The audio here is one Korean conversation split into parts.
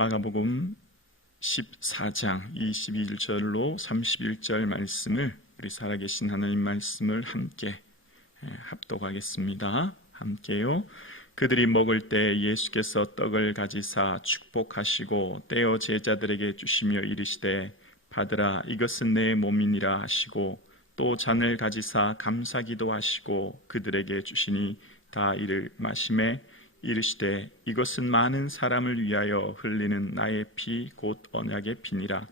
마가복음 14장 21절로 31절 말씀을 우리 살아계신 하나님 말씀을 함께 합독하겠습니다. 함께요. 그들이 먹을 때 예수께서 떡을 가지사 축복하시고 떼어 제자들에게 주시며 이르시되 받으라 이것은 내 몸이니라 하시고 또 잔을 가지사 감사기도 하시고 그들에게 주시니 다 이를 마시매 이르시되 이것은 많은 사람을 위하여 흘리는 나의 피 곧 언약의 피니라.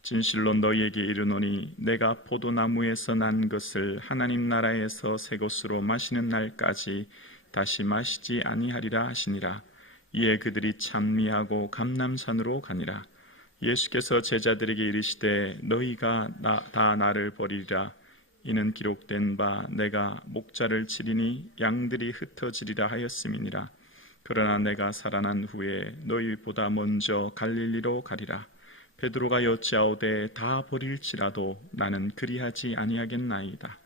진실로 너희에게 이르노니 내가 포도나무에서 난 것을 하나님 나라에서 새 것으로 마시는 날까지 다시 마시지 아니하리라 하시니라. 이에 그들이 찬미하고 감람산으로 가니라. 예수께서 제자들에게 이르시되 너희가 다 나를 버리리라. 이는 기록된 바 내가 목자를 치리니 양들이 흩어지리라 하였음이니라. 그러나 내가 살아난 후에 너희보다 먼저 갈릴리로 가리라. 베드로가 여짜오되 다 버릴지라도 나는 그리하지 아니하겠나이다.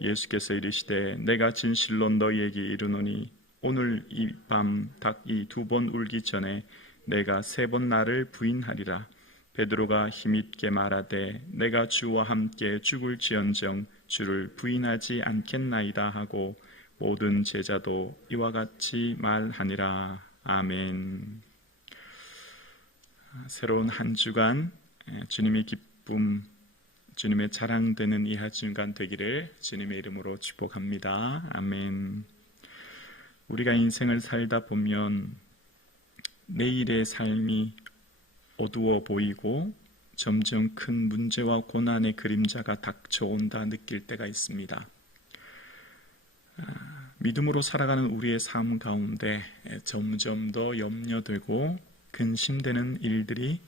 예수께서 이르시되 내가 진실로 너희에게 이르노니 오늘 이 밤 닭이 2번 울기 전에 내가 3번 나를 부인하리라. 베드로가 힘있게 말하되 내가 주와 함께 죽을지언정 주를 부인하지 않겠나이다 하고 모든 제자도 이와 같이 말하니라. 아멘. 새로운 한 주간 주님의 기쁨, 주님의 자랑되는 이 한 주간 되기를 주님의 이름으로 축복합니다. 아멘. 우리가 인생을 살다 보면 내일의 삶이 어두워 보이고 점점 큰 문제와 고난의 그림자가 닥쳐온다 느낄 때가 있습니다. 믿음으로 살아가는 우리의 삶 가운데 점점 더 염려되고 근심되는 일들이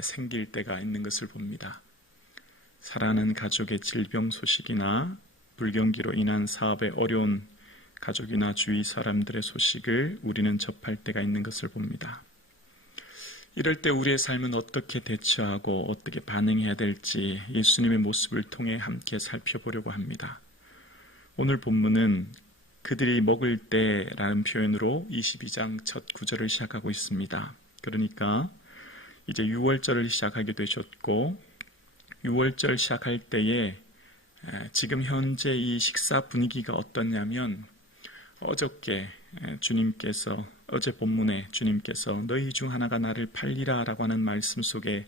생길 때가 있는 것을 봅니다. 사랑하는 가족의 질병 소식이나 불경기로 인한 사업에 어려운 가족이나 주위 사람들의 소식을 우리는 접할 때가 있는 것을 봅니다. 이럴 때 우리의 삶은 어떻게 대처하고 어떻게 반응해야 될지 예수님의 모습을 통해 함께 살펴보려고 합니다. 오늘 본문은 그들이 먹을 때라는 표현으로 22장 첫 구절을 시작하고 있습니다. 그러니까 이제 6월절을 시작하게 되셨고 6월절 시작할 때에 지금 현재 이 식사 분위기가 어떻냐면 어저께 주님께서 어제 본문에 주님께서 너희 중 하나가 나를 팔리라 라고 하는 말씀 속에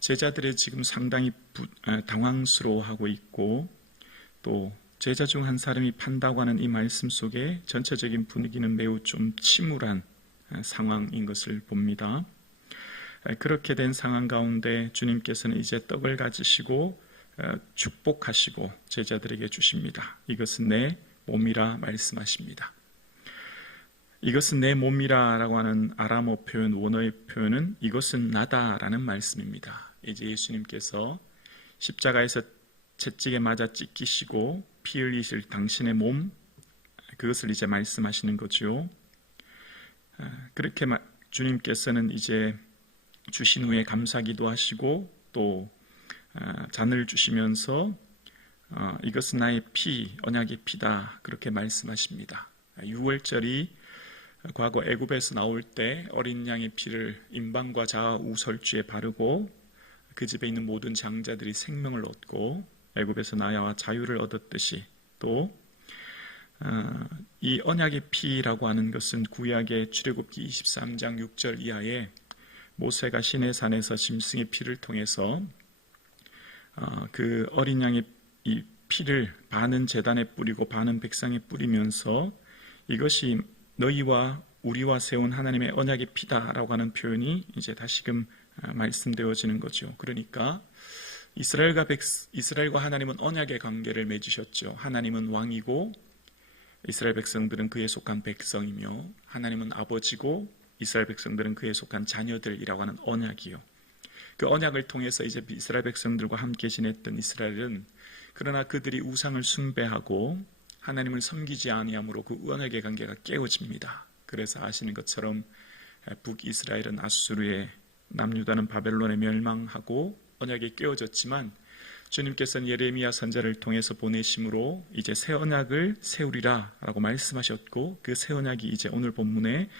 제자들이 지금 상당히 당황스러워하고 있고 또 제자 중 한 사람이 판다고 하는 이 말씀 속에 전체적인 분위기는 매우 좀 침울한 상황인 것을 봅니다. 그렇게 된 상황 가운데 주님께서는 이제 떡을 가지시고 축복하시고 제자들에게 주십니다. 이것은 내 몸이라 말씀하십니다. 이것은 내 몸이라 라고 하는 아람어 표현, 원어의 표현은 이것은 나다라는 말씀입니다. 이제 예수님께서 십자가에서 채찍에 맞아 찢기시고 피 흘리실 당신의 몸, 그것을 이제 말씀하시는 거죠. 그렇게 주님께서는 이제 주신 후에 감사기도 하시고 또 잔을 주시면서 이것은 나의 피, 언약의 피다 그렇게 말씀하십니다. 6월절이 과거 애굽에서 나올 때 어린 양의 피를 임방과 좌우설주에 바르고 그 집에 있는 모든 장자들이 생명을 얻고 애굽에서 나와 자유를 얻었듯이 또 이 언약의 피라고 하는 것은 구약의 출애굽기 23장 6절 이하에 모세가 시내산에서 짐승의 피를 통해서 그 어린 양의 이 피를 반은 제단에 뿌리고 반은 백성에 뿌리면서 이것이 너희와 우리와 세운 하나님의 언약의 피다라고 하는 표현이 이제 다시금 말씀되어지는 거죠. 그러니까 이스라엘과 하나님은 언약의 관계를 맺으셨죠. 하나님은 왕이고 이스라엘 백성들은 그에 속한 백성이며 하나님은 아버지고 이스라엘 백성들은 그에 속한 자녀들이라고 하는 언약이요. 그 언약을 통해서 이제 이스라엘 백성들과 함께 지냈던 이스라엘은 그러나 그들이 우상을 숭배하고 하나님을 섬기지 아니함으로 그 언약의 관계가 깨어집니다. 그래서 아시는 것처럼 북이스라엘은 아수르에 남유다는 바벨론에 멸망하고 언약이 깨어졌지만 주님께서는 예레미야 선지자를 통해서 보내심으로 이제 새 언약을 세우리라 라고 말씀하셨고 그 새 언약이 이제 오늘 본문에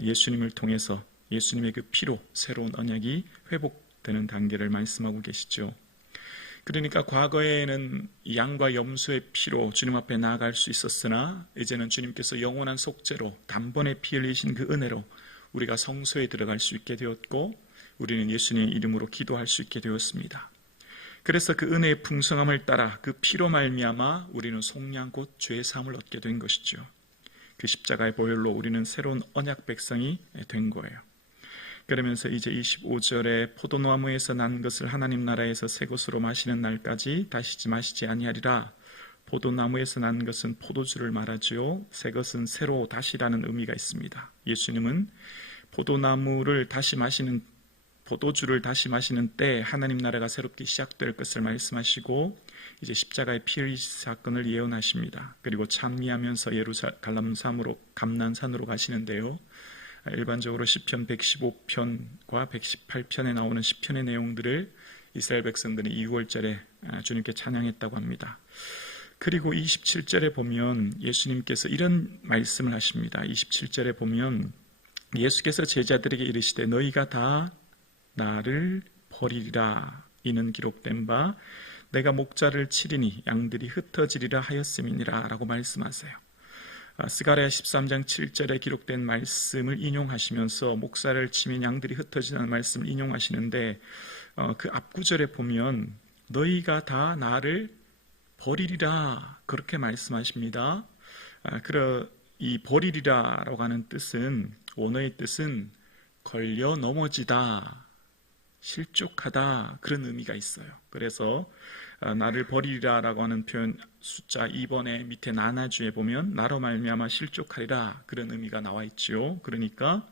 예수님을 통해서 예수님의 그 피로 새로운 언약이 회복되는 단계를 말씀하고 계시죠. 그러니까 과거에는 양과 염소의 피로 주님 앞에 나아갈 수 있었으나 이제는 주님께서 영원한 속죄로 단번에 피 흘리신 그 은혜로 우리가 성소에 들어갈 수 있게 되었고 우리는 예수님의 이름으로 기도할 수 있게 되었습니다. 그래서 그 은혜의 풍성함을 따라 그 피로 말미암아 우리는 속량 곧 죄의 사함을 얻게 된 것이죠. 그 십자가의 보혈로 우리는 새로운 언약 백성이 된 거예요. 그러면서 이제 25절에 포도나무에서 난 것을 하나님 나라에서 새 것으로 마시는 날까지 다시지 마시지 아니하리라. 포도나무에서 난 것은 포도주를 말하지요. 새 것은 새로 다시라는 의미가 있습니다. 예수님은 포도주를 다시 마시는 때 하나님 나라가 새롭게 시작될 것을 말씀하시고 이제 십자가의 피 흘리심 사건을 예언하십니다. 그리고 찬미하면서 예루살렘 감난산으로 가시는데요. 일반적으로 시편 115편과 118편에 나오는 시편의 내용들을 이스라엘 백성들이 2월절에 주님께 찬양했다고 합니다. 그리고 27절에 보면 예수님께서 이런 말씀을 하십니다. 27절에 보면 예수께서 제자들에게 이르시되 너희가 다 나를 버리리라. 이는 기록된 바 내가 목자를 치리니 양들이 흩어지리라 하였음이니라 라고 말씀하세요. 스가랴 13장 7절에 기록된 말씀을 인용하시면서 목사를 치면 양들이 흩어지는 말씀을 인용하시는데 그 앞구절에 보면 너희가 다 나를 버리리라 그렇게 말씀하십니다. 이 버리리라라고 하는 뜻은 원어의 뜻은 걸려 넘어지다, 실족하다 그런 의미가 있어요. 그래서 나를 버리리라라고 하는 표현 숫자 2번에 밑에 나나주에 보면 나로 말미암아 실족하리라 그런 의미가 나와 있지요. 그러니까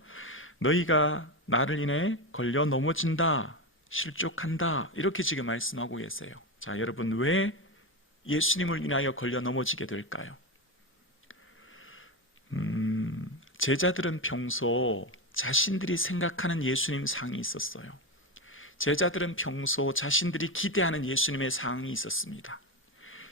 너희가 나를 인해 걸려 넘어진다, 실족한다 이렇게 지금 말씀하고 계세요. 자, 여러분 왜 예수님을 인하여 걸려 넘어지게 될까요? 제자들은 평소 자신들이 생각하는 예수님 상이 있었어요. 제자들은 평소 자신들이 기대하는 예수님의 상이 있었습니다.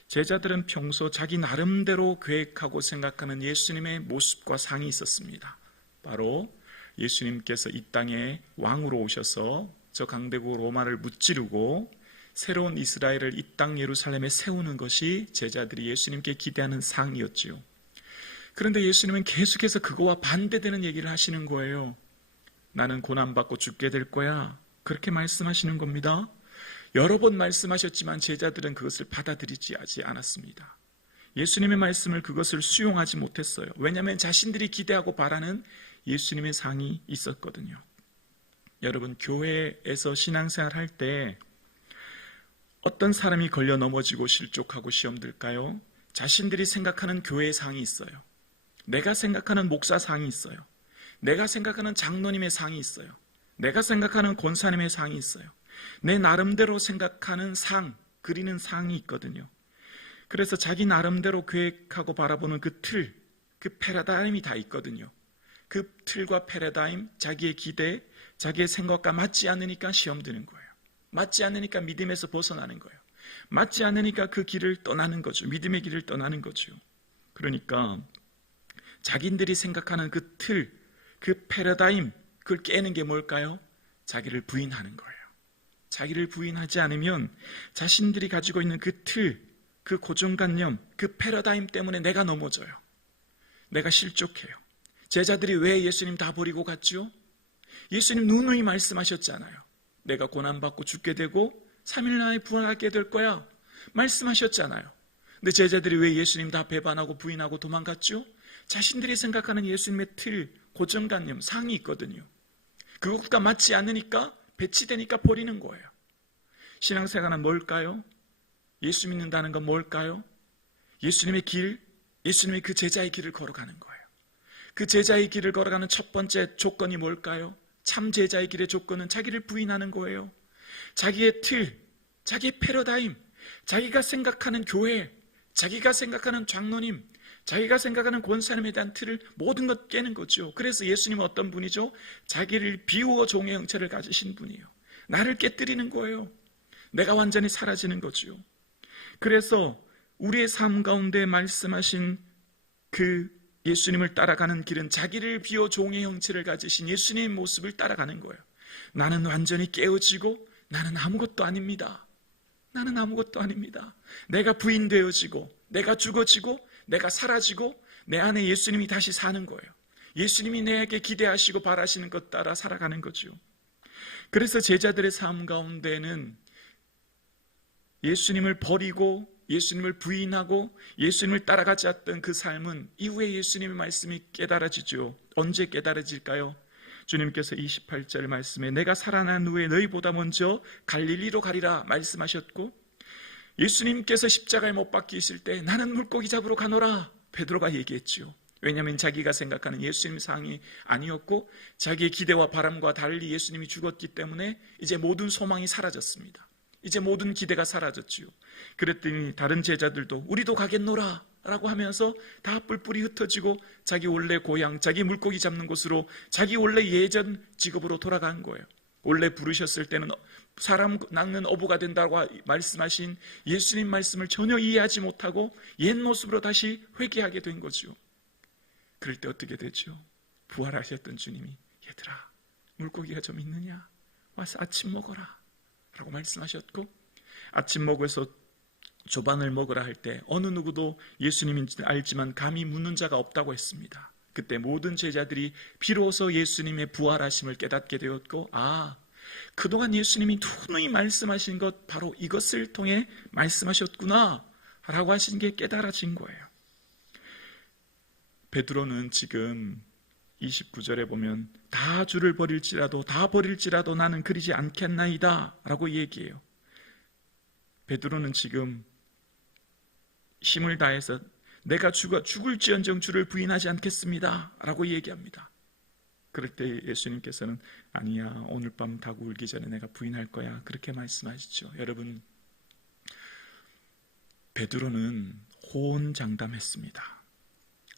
제자들은 평소 자기 나름대로 계획하고 생각하는 예수님의 모습과 상이 있었습니다. 바로 예수님께서 이 땅에 왕으로 오셔서 저 강대국 로마를 무찌르고 새로운 이스라엘을 이 땅 예루살렘에 세우는 것이 제자들이 예수님께 기대하는 상이었지요. 그런데 예수님은 계속해서 그거와 반대되는 얘기를 하시는 거예요. 나는 고난받고 죽게 될 거야. 그렇게 말씀하시는 겁니다. 여러 번 말씀하셨지만 제자들은 그것을 받아들이지 않았습니다. 예수님의 말씀을 그것을 수용하지 못했어요. 왜냐하면 자신들이 기대하고 바라는 예수님의 상이 있었거든요. 여러분 교회에서 신앙생활 할 때 어떤 사람이 걸려 넘어지고 실족하고 시험 들까요? 자신들이 생각하는 교회의 상이 있어요. 내가 생각하는 목사 상이 있어요. 내가 생각하는 장로님의 상이 있어요. 내가 생각하는 권사님의 상이 있어요. 내 나름대로 생각하는 상, 그리는 상이 있거든요. 그래서 자기 나름대로 계획하고 바라보는 그 틀, 그 패러다임이 다 있거든요. 그 틀과 패러다임, 자기의 기대, 자기의 생각과 맞지 않으니까 시험 드는 거예요. 맞지 않으니까 믿음에서 벗어나는 거예요. 맞지 않으니까 그 길을 떠나는 거죠. 믿음의 길을 떠나는 거죠. 그러니까 자기들이 생각하는 그 틀, 그 패러다임, 그걸 깨는 게 뭘까요? 자기를 부인하는 거예요. 자기를 부인하지 않으면 자신들이 가지고 있는 그 틀, 그 고정관념, 그 패러다임 때문에 내가 넘어져요. 내가 실족해요. 제자들이 왜 예수님 다 버리고 갔죠? 예수님 누누이 말씀하셨잖아요. 내가 고난받고 죽게 되고 3일 만에 부활하게 될 거야. 말씀하셨잖아요. 근데 제자들이 왜 예수님 다 배반하고 부인하고 도망갔죠? 자신들이 생각하는 예수님의 틀, 고정관념, 상이 있거든요. 그것과 맞지 않으니까 배치되니까 버리는 거예요. 신앙생활은 뭘까요? 예수 믿는다는 건 뭘까요? 예수님의 길, 예수님의 그 제자의 길을 걸어가는 거예요. 그 제자의 길을 걸어가는 첫 번째 조건이 뭘까요? 참 제자의 길의 조건은 자기를 부인하는 거예요. 자기의 틀, 자기의 패러다임, 자기가 생각하는 교회, 자기가 생각하는 장로님, 자기가 생각하는 권사님에 대한 틀을 모든 것 깨는 거죠. 그래서 예수님은 어떤 분이죠? 자기를 비우어 종의 형체를 가지신 분이에요. 나를 깨뜨리는 거예요. 내가 완전히 사라지는 거죠. 그래서 우리의 삶 가운데 말씀하신 그 예수님을 따라가는 길은 자기를 비워 종의 형체를 가지신 예수님의 모습을 따라가는 거예요. 나는 완전히 깨어지고 나는 아무것도 아닙니다. 나는 아무것도 아닙니다. 내가 부인되어지고 내가 죽어지고 내가 사라지고 내 안에 예수님이 다시 사는 거예요. 예수님이 내게 기대하시고 바라시는 것 따라 살아가는 거죠. 그래서 제자들의 삶 가운데는 예수님을 버리고 예수님을 부인하고 예수님을 따라가지 않던 그 삶은 이후에 예수님의 말씀이 깨달아지죠. 언제 깨달아질까요? 주님께서 28절 말씀에 내가 살아난 후에 너희보다 먼저 갈릴리로 가리라 말씀하셨고, 예수님께서 십자가에 못 박혀 있을 때 나는 물고기 잡으러 가노라 베드로가 얘기했죠. 왜냐하면 자기가 생각하는 예수님 상이 아니었고 자기의 기대와 바람과 달리 예수님이 죽었기 때문에 이제 모든 소망이 사라졌습니다. 이제 모든 기대가 사라졌지요. 그랬더니 다른 제자들도 우리도 가겠노라 라고 하면서 다 뿔뿔이 흩어지고 자기 원래 고향, 자기 물고기 잡는 곳으로 자기 원래 예전 직업으로 돌아간 거예요. 원래 부르셨을 때는 사람 낚는 어부가 된다고 말씀하신 예수님 말씀을 전혀 이해하지 못하고 옛 모습으로 다시 회개하게 된 거죠. 그럴 때 어떻게 되죠? 부활하셨던 주님이 얘들아 물고기가 좀 있느냐? 와서 아침 먹어라 라고 말씀하셨고, 아침 먹어서 조반을 먹으라 할 때 어느 누구도 예수님인지 알지만 감히 묻는 자가 없다고 했습니다. 그때 모든 제자들이 비로소 예수님의 부활하심을 깨닫게 되었고, 그동안 예수님이 누누이 말씀하신 것 바로 이것을 통해 말씀하셨구나 라고 하신 게 깨달아진 거예요. 베드로는 지금 29절에 보면 다 주를 버릴지라도 나는 그리지 않겠나이다 라고 얘기해요. 베드로는 지금 힘을 다해서 내가 죽을지언정 주를 부인하지 않겠습니다 라고 얘기합니다. 그럴 때 예수님께서는 아니야, 오늘 밤 닭 울기 전에 내가 부인할 거야 그렇게 말씀하시죠. 여러분, 베드로는 호언장담했습니다.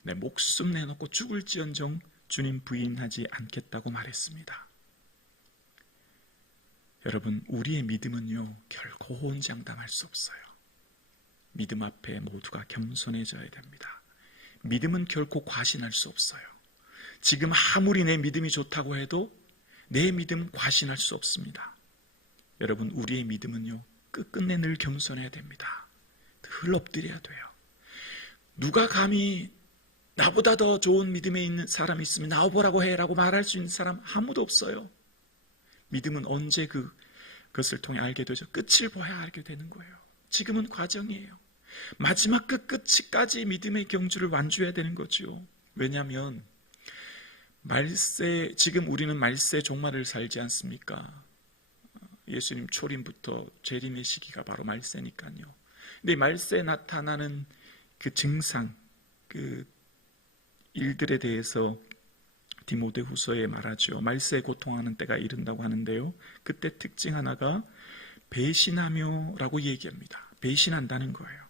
내 목숨 내놓고 죽을지언정 주님 부인하지 않겠다고 말했습니다. 여러분, 우리의 믿음은요 결코 호언장담할 수 없어요. 믿음 앞에 모두가 겸손해져야 됩니다. 믿음은 결코 과신할 수 없어요. 지금 아무리 내 믿음이 좋다고 해도 내 믿음 과신할 수 없습니다. 여러분, 우리의 믿음은요 끝끝내 늘 겸손해야 됩니다. 늘 엎드려야 돼요. 누가 감히 나보다 더 좋은 믿음에 있는 사람이 있으면 나와보라고 해라고 말할 수 있는 사람 아무도 없어요. 믿음은 언제 그것을 통해 알게 되죠? 끝을 봐야 알게 되는 거예요. 지금은 과정이에요. 마지막 끝까지 믿음의 경주를 완주해야 되는 거죠. 왜냐하면 지금 우리는 말세 종말을 살지 않습니까? 예수님 초림부터 재림의 시기가 바로 말세니까요. 근데 말세에 나타나는 그 증상, 그 일들에 대해서 디모데후서에 말하죠. 말세에 고통하는 때가 이른다고 하는데요. 그때 특징 하나가 배신하며라고 얘기합니다. 배신한다는 거예요.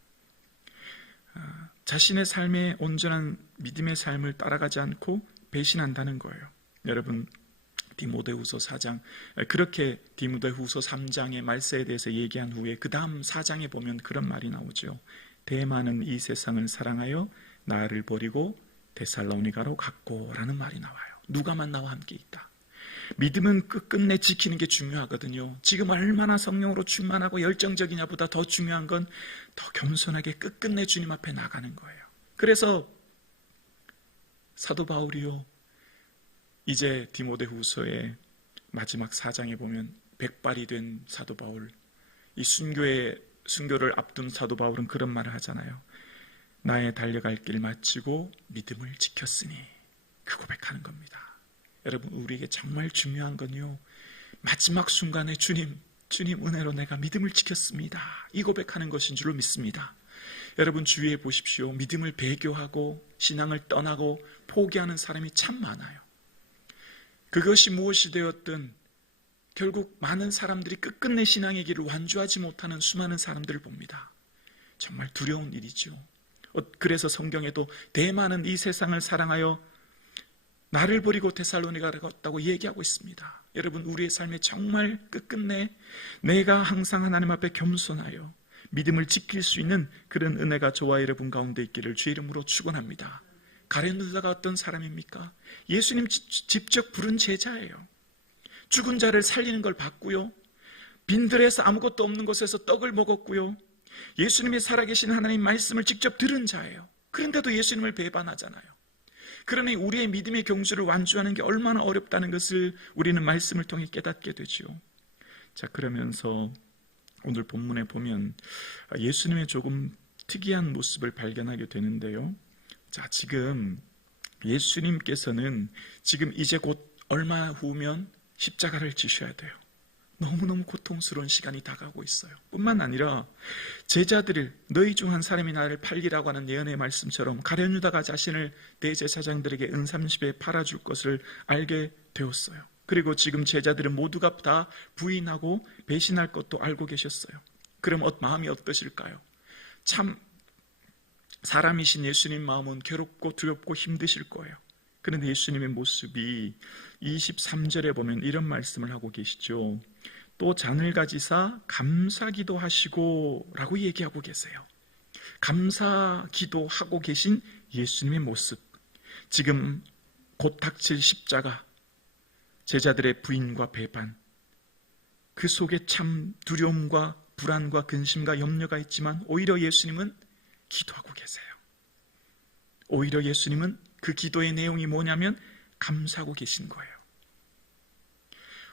자신의 삶에 온전한 믿음의 삶을 따라가지 않고 배신한다는 거예요. 여러분, 디모데후서 4장, 그렇게 디모데후서 3장의 말세에 대해서 얘기한 후에 그 다음 4장에 보면 그런 말이 나오죠. 대만은 이 세상을 사랑하여 나를 버리고 데살로니가로 갔고 라는 말이 나와요. 누가만 나와 함께 있다. 믿음은 끝끝내 지키는 게 중요하거든요. 지금 얼마나 성령으로 충만하고 열정적이냐보다 더 중요한 건 더 겸손하게 끝끝내 주님 앞에 나가는 거예요. 그래서 사도 바울이요, 이제 디모데후서의 마지막 4장에 보면 백발이 된 사도 바울, 이 순교를 앞둔 사도 바울은 그런 말을 하잖아요. 나의 달려갈 길 마치고 믿음을 지켰으니, 그 고백하는 겁니다. 여러분, 우리에게 정말 중요한 건요, 마지막 순간에 주님 은혜로 내가 믿음을 지켰습니다, 이 고백하는 것인 줄로 믿습니다. 여러분, 주위에 보십시오. 믿음을 배교하고 신앙을 떠나고 포기하는 사람이 참 많아요. 그것이 무엇이 되었든 결국 많은 사람들이 끝끝내 신앙의 길을 완주하지 못하는 수많은 사람들을 봅니다. 정말 두려운 일이죠. 그래서 성경에도 대만은 이 세상을 사랑하여 나를 버리고 데살로니가로 갔다고 얘기하고 있습니다. 여러분, 우리의 삶에 정말 끝끝내 내가 항상 하나님 앞에 겸손하여 믿음을 지킬 수 있는 그런 은혜가 저와 여러분 가운데 있기를 주 이름으로 축원합니다. 가룟 유다가 어떤 사람입니까? 예수님 직접 부른 제자예요. 죽은 자를 살리는 걸 봤고요. 빈들에서 아무것도 없는 곳에서 떡을 먹었고요. 예수님이 살아계신 하나님 말씀을 직접 들은 자예요. 그런데도 예수님을 배반하잖아요. 그러니 우리의 믿음의 경주를 완주하는 게 얼마나 어렵다는 것을 우리는 말씀을 통해 깨닫게 되죠. 자, 그러면서 오늘 본문에 보면 예수님의 조금 특이한 모습을 발견하게 되는데요. 자, 지금 예수님께서는 지금 이제 곧 얼마 후면 십자가를 지셔야 돼요. 너무너무 고통스러운 시간이 다가오고 있어요. 뿐만 아니라 제자들을 너희 중 한 사람이 나를 팔리라고 하는 예언의 말씀처럼 가룟 유다가 자신을 대제사장들에게 은30에 팔아줄 것을 알게 되었어요. 그리고 지금 제자들은 모두가 다 부인하고 배신할 것도 알고 계셨어요. 그럼 마음이 어떠실까요? 참 사람이신 예수님 마음은 괴롭고 두렵고 힘드실 거예요. 그런데 예수님의 모습이 23절에 보면 이런 말씀을 하고 계시죠. 또 잔을 가지사 감사기도 하시고 라고 얘기하고 계세요. 감사기도 하고 계신 예수님의 모습, 지금 곧 닥칠 십자가, 제자들의 부인과 배반, 그 속에 참 두려움과 불안과 근심과 염려가 있지만 오히려 예수님은 기도하고 계세요. 오히려 예수님은 그 기도의 내용이 뭐냐면 감사하고 계신 거예요.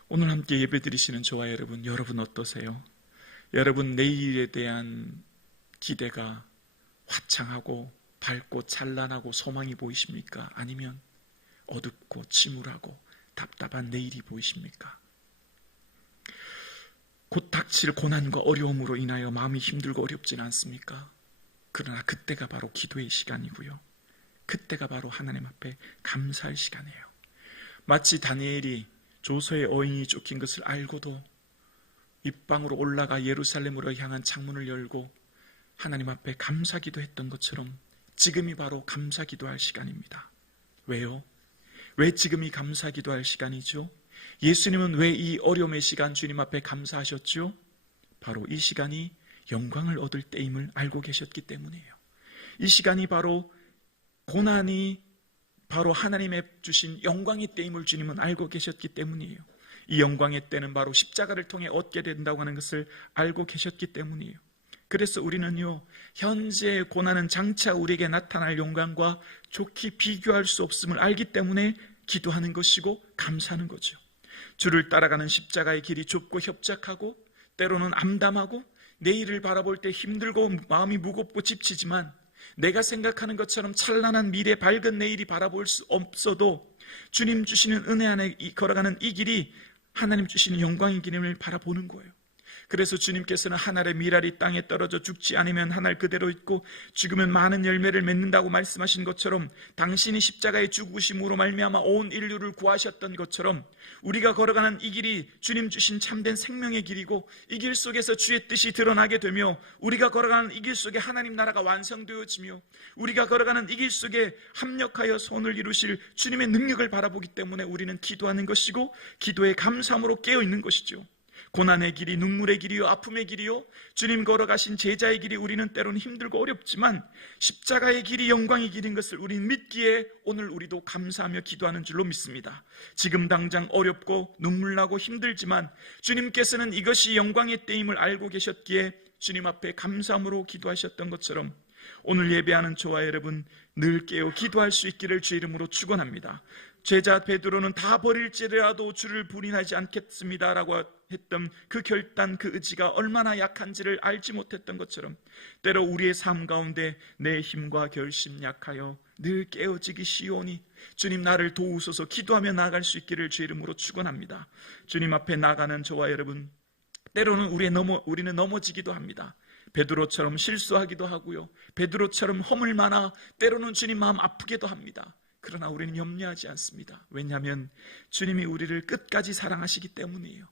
오늘 함께 예배드리시는 저와 여러분 어떠세요? 여러분 내일에 대한 기대가 화창하고 밝고 찬란하고 소망이 보이십니까? 아니면 어둡고 침울하고 답답한 내일이 보이십니까? 곧 닥칠 고난과 어려움으로 인하여 마음이 힘들고 어렵지는 않습니까? 그러나 그때가 바로 기도의 시간이고요. 그때가 바로 하나님 앞에 감사할 시간이에요. 마치 다니엘이 조서의 어인이 쫓긴 것을 알고도 윗방으로 올라가 예루살렘으로 향한 창문을 열고 하나님 앞에 감사기도 했던 것처럼 지금이 바로 감사기도할 시간입니다. 왜요? 왜 지금이 감사기도할 시간이죠? 예수님은 왜 이 어려움의 시간 주님 앞에 감사하셨죠? 바로 이 시간이 영광을 얻을 때임을 알고 계셨기 때문이에요. 이 시간이 바로 고난이 바로 하나님의 주신 영광의 때임을 주님은 알고 계셨기 때문이에요. 이 영광의 때는 바로 십자가를 통해 얻게 된다고 하는 것을 알고 계셨기 때문이에요. 그래서 우리는요, 현재의 고난은 장차 우리에게 나타날 영광과 좋게 비교할 수 없음을 알기 때문에 기도하는 것이고 감사하는 거죠. 주를 따라가는 십자가의 길이 좁고 협착하고 때로는 암담하고 내일을 바라볼 때 힘들고 마음이 무겁고 지치지만 내가 생각하는 것처럼 찬란한 미래 밝은 내일이 바라볼 수 없어도 주님 주시는 은혜 안에 걸어가는 이 길이 하나님 주시는 영광의 길임을 바라보는 거예요. 그래서 주님께서는 한 알의 밀알이 땅에 떨어져 죽지 않으면 한 알 그대로 있고 죽으면 많은 열매를 맺는다고 말씀하신 것처럼 당신이 십자가의 죽으심으로 말미암아 온 인류를 구하셨던 것처럼 우리가 걸어가는 이 길이 주님 주신 참된 생명의 길이고 이 길 속에서 주의 뜻이 드러나게 되며 우리가 걸어가는 이 길 속에 하나님 나라가 완성되어지며 우리가 걸어가는 이 길 속에 합력하여 손을 이루실 주님의 능력을 바라보기 때문에 우리는 기도하는 것이고 기도의 감사함으로 깨어있는 것이죠. 고난의 길이 눈물의 길이요 아픔의 길이요 주님 걸어가신 제자의 길이 우리는 때로는 힘들고 어렵지만 십자가의 길이 영광의 길인 것을 우리는 믿기에 오늘 우리도 감사하며 기도하는 줄로 믿습니다. 지금 당장 어렵고 눈물나고 힘들지만 주님께서는 이것이 영광의 때임을 알고 계셨기에 주님 앞에 감사함으로 기도하셨던 것처럼 오늘 예배하는 저와 여러분 늘 깨어 기도할 수 있기를 주 이름으로 축원합니다. 제자 베드로는 다 버릴지라도 주를 부인하지 않겠습니다라고 했던 그 결단, 그 의지가 얼마나 약한지를 알지 못했던 것처럼 때로 우리의 삶 가운데 내 힘과 결심 약하여 늘 깨어지기 쉬우니 주님 나를 도우소서 기도하며 나아갈 수 있기를 주 이름으로 축원합니다. 주님 앞에 나가는 저와 여러분 때로는 우리는 넘어지기도 합니다. 베드로처럼 실수하기도 하고요. 베드로처럼 허물 많아 때로는 주님 마음 아프게도 합니다. 그러나 우리는 염려하지 않습니다. 왜냐하면 주님이 우리를 끝까지 사랑하시기 때문이에요.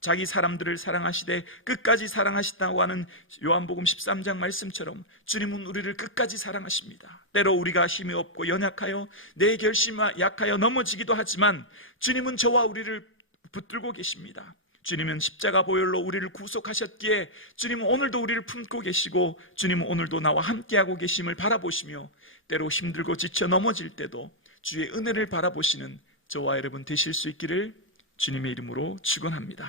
자기 사람들을 사랑하시되 끝까지 사랑하시다고 하는 요한복음 13장 말씀처럼 주님은 우리를 끝까지 사랑하십니다. 때로 우리가 힘이 없고 연약하여 내 결심 약하여 넘어지기도 하지만 주님은 저와 우리를 붙들고 계십니다. 주님은 십자가 보혈로 우리를 구속하셨기에 주님은 오늘도 우리를 품고 계시고 주님은 오늘도 나와 함께하고 계심을 바라보시며 때로 힘들고 지쳐 넘어질 때도 주의 은혜를 바라보시는 저와 여러분 되실 수 있기를 주님의 이름으로 축원합니다.